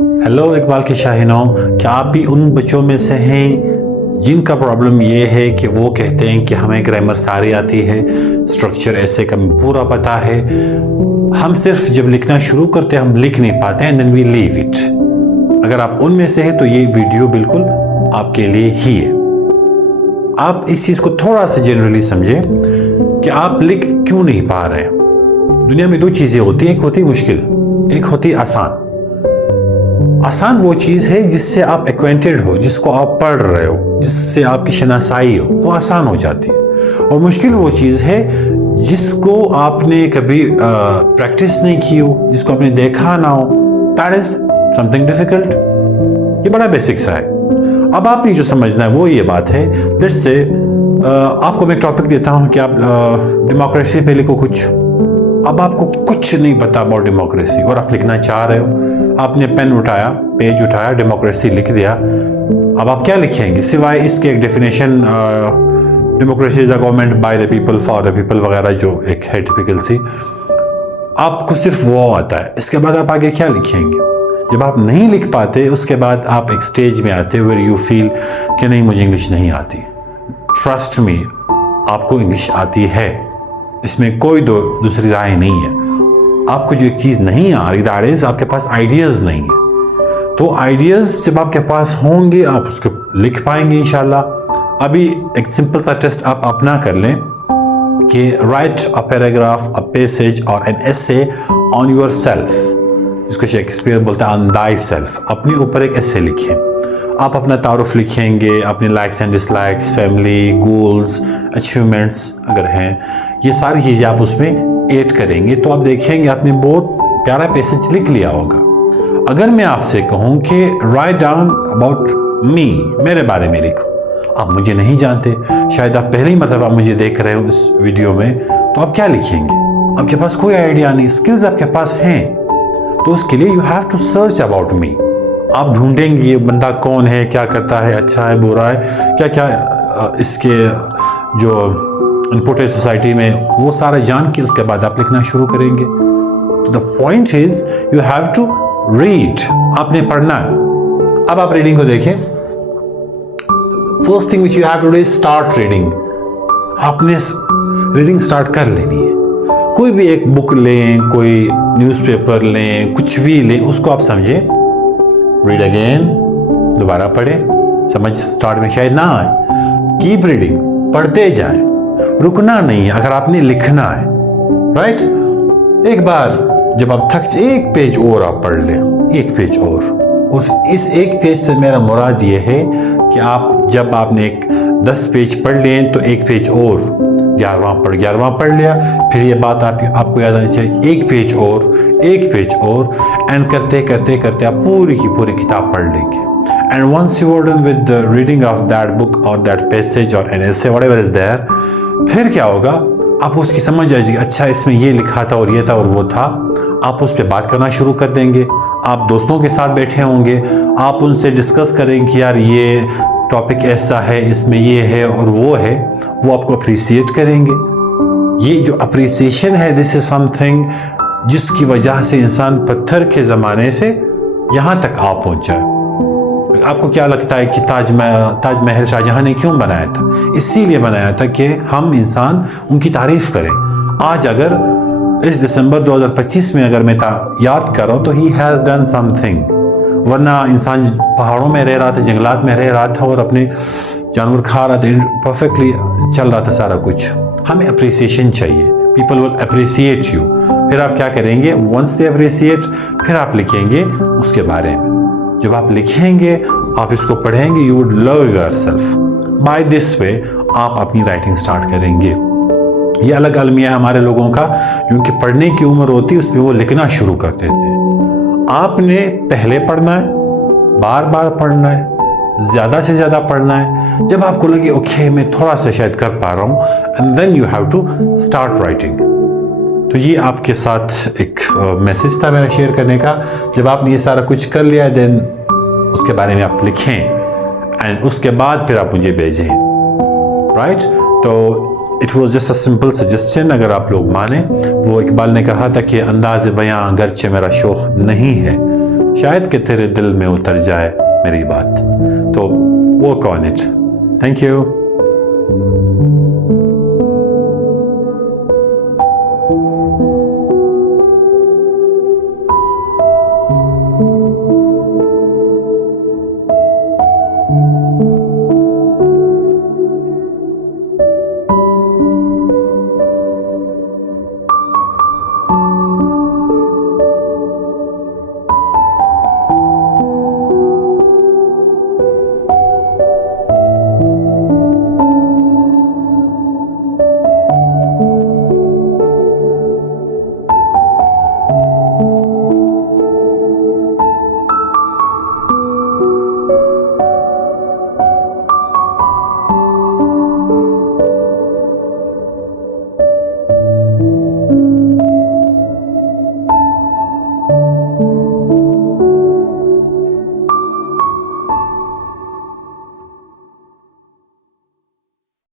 Hello Iqbal के शाहीनों, क्या आप भी उन बच्चों में से हैं जिनका प्रॉब्लम ये है कि वो कहते हैं कि हमें ग्रामर सारी आती है, स्ट्रक्चर ऐसे का पूरा पता है, हम सिर्फ जब लिखना शुरू करते हैं हम लिख नहीं पाते हैं, देन वी लीव इट। अगर आप उनमें से हैं तो ये वीडियो बिल्कुल आपके लिए ही है। आप इस चीज़ को थोड़ा सा जनरली समझें कि आप लिख क्यों नहीं पा रहे हैं। दुनिया में दो चीज़ें होती हैं, एक होती मुश्किल, एक होती आसान। आसान वो चीज़ है जिससे आप एक्वेंटेड हो, जिसको आप पढ़ रहे हो, जिससे आपकी शनासाई हो, वो आसान हो जाती है। और मुश्किल वो चीज़ है जिसको आपने कभी प्रैक्टिस नहीं की हो, जिसको आपने देखा ना हो, दैट इज समथिंग डिफिकल्ट। ये बड़ा बेसिक सा है। अब आपने जो समझना है वो ये बात है, लेट्स से आपको मैं एक टॉपिक देता हूँ कि आप डेमोक्रेसी पे लिखो कुछ। अब आपको कुछ नहीं पता अबाउट डेमोक्रेसी और आप लिखना चाह रहे हो, आपने पेन उठाया, पेज उठाया, डेमोक्रेसी लिख दिया। अब आप क्या लिखेंगे सिवाय इसके एक definition, democracy is a government by the people for the people वगैरह, जो एक है टिपिकल सी, आपको सिर्फ वो आता है। इसके बाद आप आगे क्या लिखेंगे? जब आप नहीं लिख पाते उसके बाद आप एक स्टेज में आते वेयर यू फील कि नहीं मुझे इंग्लिश नहीं आती। ट्रस्ट मी, आपको इंग्लिश आती है, इसमें कोई दूसरी राय नहीं है। आपको जो एक चीज़ नहीं आ रही, दैट इज आपके पास आइडियाज़ नहीं है। तो आइडियाज़ जब आपके पास होंगे आप उसको लिख पाएंगे इंशाल्लाह। अभी एक सिंपल सा टेस्ट आप अपना कर लें कि write a paragraph, a passage और an essay on yourself, जिसको शेक्सपियर बोलता है ऑन दाई सेल्फ। अपने ऊपर एक एसे लिखें। आप अपना तारुफ लिखेंगे, अपने likes and dislikes, family, goals, achievements अगर हैं, ये सारी चीज़ें आप उसमें ऐड करेंगे तो आप देखेंगे आपने बहुत प्यारा पैसेज लिख लिया होगा। अगर मैं आपसे कहूँ कि राइट डाउन अबाउट मी, मेरे बारे में लिखो, आप मुझे नहीं जानते, शायद आप पहली मरतबा मुझे देख रहे हो इस वीडियो में, तो आप क्या लिखेंगे? आपके पास कोई आइडिया नहीं, स्किल्स आपके पास हैं, तो उसके लिए you have to search about me. आप ढूंढेंगे ये बंदा कौन है, क्या करता है, अच्छा है, बुरा है, क्या क्या इसके जो इनपुट है सोसाइटी में, वो सारा जान के उसके बाद आप लिखना शुरू करेंगे। तो the point is you have to read, आपने पढ़ना है। अब आप रीडिंग को देखें। First thing which you have to do is start reading. आपने रीडिंग स्टार्ट कर लेनी है। कोई भी एक बुक लें, कोई न्यूज़पेपर लें, कुछ भी लें, उसको आप समझें, रीड अगेन, दोबारा पढ़ें। समझ स्टार्ट में शायद ना आए, कीप रीडिंग, पढ़ते जाएं, रुकना नहीं है। अगर आपने लिखना है, राइट, एक बार जब आप थक, एक पेज और आप पढ़ लें, एक पेज और। इस एक पेज से मेरा मुराद ये है कि आप जब आपने एक 10 पेज पढ़ लिए तो एक पेज और, 11वां पढ़ लिया, फिर ये बात आपको याद आनी चाहिए, एक पेज और, एक पेज और, एंड करते करते करते आप पूरी की पूरी किताब पढ़ लेंगे। And once you are done with the reading of that book और दैट पैसेज और an essay whatever is there, फिर क्या होगा, आपको उसकी समझ आ जाएगी, अच्छा इसमें ये लिखा था और ये था और वो था। आप उस पर बात करना शुरू कर देंगे। आप दोस्तों के साथ बैठे होंगे, आप उनसे डिस्कस करेंगे कि यार ये टॉपिक ऐसा है, इसमें ये है और वो है, वो आपको अप्रिसिएट करेंगे। ये जो अप्रिसिएशन है, दिस इज समथिंग जिसकी वजह से इंसान पत्थर के ज़माने से यहाँ तक आ पहुँचा है। आपको क्या लगता है कि ताजमहल शाहजहां ने क्यों बनाया था? इसीलिए बनाया था कि हम इंसान उनकी तारीफ करें। आज अगर इस दिसंबर 2025 में अगर मैं याद कर रहा हूँ तो ही हैज़ डन समथिंग, वरना इंसान पहाड़ों में रह रहा था, जंगलात में रह रहा था और अपने जानवर खा रहा था, परफेक्टली चल रहा था सारा कुछ। हमें अप्रिसिएशन चाहिए, पीपल विल अप्रिसिएट यू। फिर आप क्या करेंगे, वंस दे अप्रिसिएट, फिर आप लिखेंगे उसके बारे में। जब आप लिखेंगे, आप इसको पढ़ेंगे, you would love yourself. By this way आप अपनी राइटिंग स्टार्ट करेंगे। ये अलग अलमिया है हमारे लोगों का, जो उनकी पढ़ने की उम्र होती है उसमें वो लिखना शुरू कर देते हैं। आपने पहले पढ़ना है, बार बार पढ़ना है, ज़्यादा से ज़्यादा पढ़ना है। जब आपको लगे ओके मैं थोड़ा सा शायद कर पा रहा हूँ, and then you have to start writing. तो ये आपके साथ एक मैसेज था मेरा शेयर करने का। जब आपने ये सारा कुछ कर लिया, देन उसके बारे में आप लिखें एंड उसके बाद फिर आप मुझे भेजें, राइट। तो it was just a simple suggestion, अगर आप लोग माने। वो इकबाल ने कहा था कि अंदाज़ बयां अगरचे मेरा शौक नहीं है, शायद कि तेरे दिल में उतर जाए मेरी बात। तो work on it. Thank you.